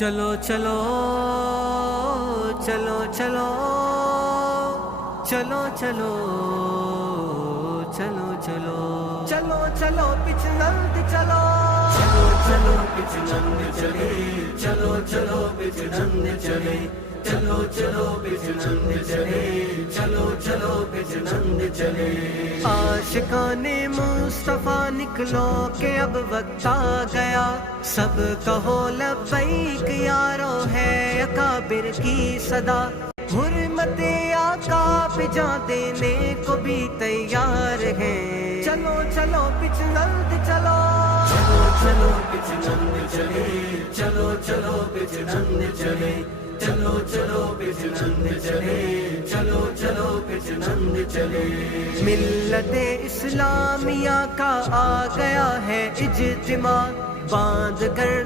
چلو چلو چلو چلو چلو چلو چلو چلو چلو چلو پچ نند چلو چلو چلو پچ نند چلے چلو چلو پچ نند چلے چلو چلو پچ نند چلے چلو چلو پچ نند چلے عاشقان مصطفیٰ نکلو کہ اب وقت آ گیا سب کہو لبیک یارو ہے اکابر کی صدا حرمت آقا پہ جان دینے کو بھی تیار ہیں چلو چلو پچ نند چلو چلو چلو پچ نند چلے چلو چلو پچ نند چلے چلو چلو پچ نند چلے چلو چلو پچ نند چلے ملت اسلامیہ کا آ گیا ہے اجتماع باندھ کر